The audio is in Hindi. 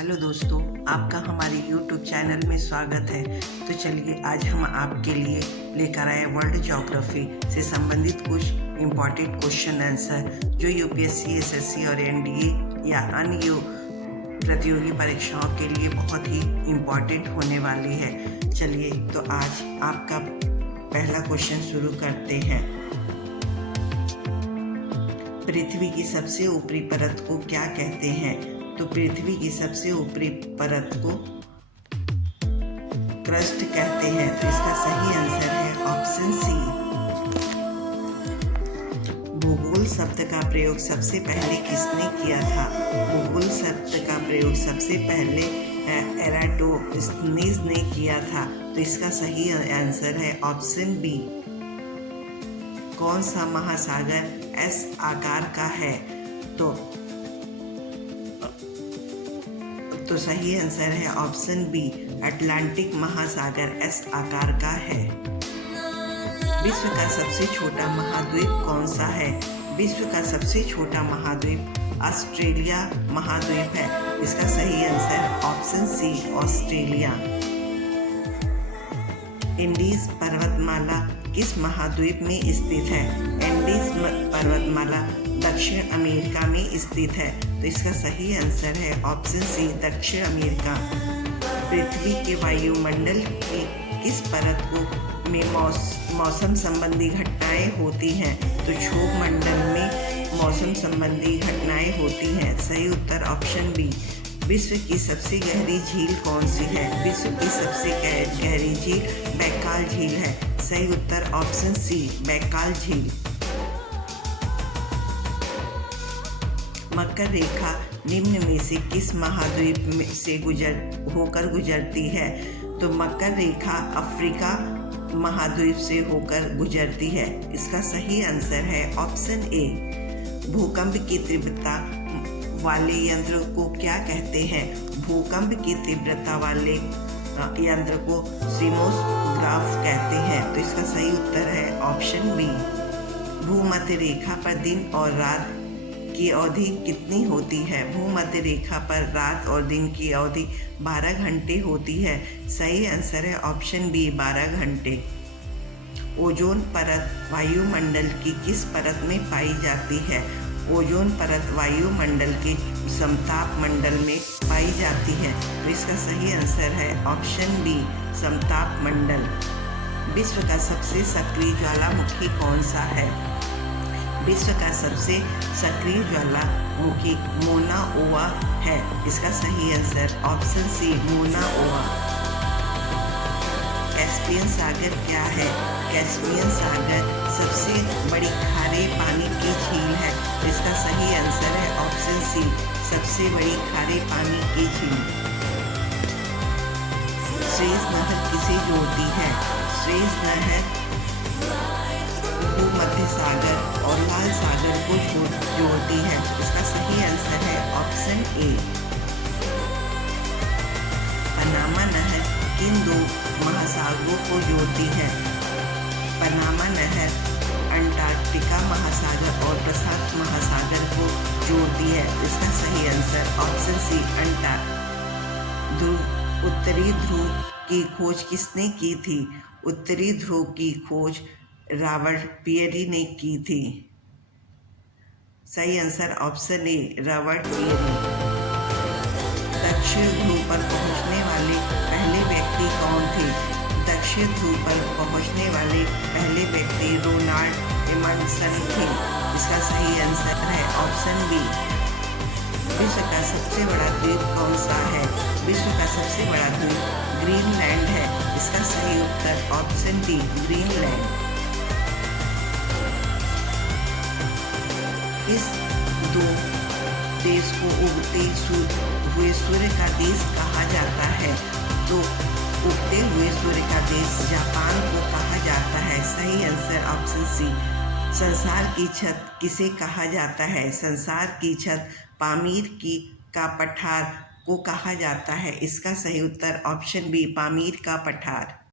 हेलो दोस्तों, आपका हमारे YouTube चैनल में स्वागत है। तो चलिए आज हम आपके लिए लेकर आए वर्ल्ड ज्योग्राफी से संबंधित कुछ इम्पॉर्टेंट क्वेश्चन आंसर जो यूपीएससी, एसएससी और एनडीए या अन्य प्रतियोगी परीक्षाओं के लिए बहुत ही इम्पॉर्टेंट होने वाली है। चलिए तो आज आपका पहला क्वेश्चन शुरू करते हैं। पृथ्वी की सबसे ऊपरी परत को क्या कहते हैं? तो पृथ्वी की सबसे ऊपरी परत को क्रस्ट कहते हैं। तो इसका सही आंसर है ऑप्शन सी। भूगोल शब्द का प्रयोग सबसे पहले किसने किया था? भूगोल शब्द का प्रयोग सबसे पहले एराटोस्थेनीज ने किया था। तो इसका सही आंसर है ऑप्शन बी। कौन सा महासागर एस आकार का है? तो सही आंसर है ऑप्शन बी। अटलांटिक महासागर एस आकार का है। विश्व का सबसे छोटा महाद्वीप कौन सा है? विश्व का सबसे छोटा महाद्वीप ऑस्ट्रेलिया महाद्वीप है। इसका सही answer option C Australia. Andes पर्वतमाला किस महाद्वीप में स्थित है? एंडीज पर्वतमाला दक्षिण अमेरिका में स्थित है। तो इसका सही आंसर है ऑप्शन सी दक्षिण अमेरिका। पृथ्वी के वायुमंडल की किस परत को में मौसम संबंधी घटनाएं होती हैं? तो क्षोभ मंडल में मौसम संबंधी घटनाएं होती हैं। सही उत्तर ऑप्शन बी। विश्व की सबसे गहरी झील कौन सी है? विश्व की सबसे गहरी झील बैकाल झील है। सही उत्तर ऑप्शन सी बैकाल झील। मकर रेखा निम्न में से किस महाद्वीप से होकर गुजरती है? तो मकर रेखा अफ्रीका महाद्वीप से होकर गुजरती है। इसका सही आंसर है ऑप्शन ए। भूकंप की तीव्रता वाले यंत्र को क्या कहते हैं? भूकंप की तीव्रता वाले यंत्र को सीस्मोग्राफ कहते हैं। तो इसका सही उत्तर है ऑप्शन बी। भूमध्य रेखा पर दिन और रात की अवधि कितनी होती है? भूमध्य रेखा पर रात और दिन की अवधि 12 घंटे होती है। सही आंसर है ऑप्शन बी 12 घंटे। ओजोन परत वायुमंडल की किस परत में पाई जाती है? ओजोन परत वायुमंडल के समताप मंडल में पाई जाती है। तो इसका सही आंसर है ऑप्शन बी समताप मंडल। विश्व का सबसे सक्रिय ज्वालामुखी कौन सा है? विश्व का सबसे सक्रिय ज्वालामुखी मोना ओवा है। इसका सही आंसर ऑप्शन सी मोना ओवा। कैस्पियन सागर क्या है? कैस्पियन सागर सबसे बड़ी खारे पानी की झील है। इसका सही आंसर है ऑप्शन सी सबसे बड़ी खारे पानी की झील। स्वेज नहर किसे जोड़ती है? स्वेज नहर भूमध्य सागर और लाल सागर को जोड़ती है। इसका सही आंसर है ऑप्शन ए। पनामा नहर किन दो महासागरों को जोड़ती है? पनामा नहर अंटार्कटिका महासागर और प्रशांत महासागर को जोड़ती है। इसका सही आंसर ऑप्शन सी उत्तरी ध्रुव की खोज किसने की थी? उत्तरी ध्रुव की खोज रॉबर्ट पियरी ने की थी। सही answer option A Robert Peary. दक्षिण ध्रुव पर पहुंचने वाले पहले व्यक्ति कौन थे? दक्षिण ध्रुव पर पहुंचने वाले पहले व्यक्ति रोनाल्ड एमंडसन थे। इसका सही आंसर है ऑप्शन बी। विश्व का सबसे बड़ा द्वीप कौन सा है? विश्व का सबसे बड़ा द्वीप ग्रीनलैंड है। इसका सही उत्तर ऑप्शन डी ग्रीनलैंड। किस दो देश को उगते हुए सूर्य का देश कहा जाता है? तो उगते हुए सूर्य का देश जापान को कहा जाता है। सही आंसर ऑप्शन सी। संसार की छत किसे कहा जाता है? संसार की छत पामीर का पठार को कहा जाता है। इसका सही उत्तर ऑप्शन बी पामीर का पठार।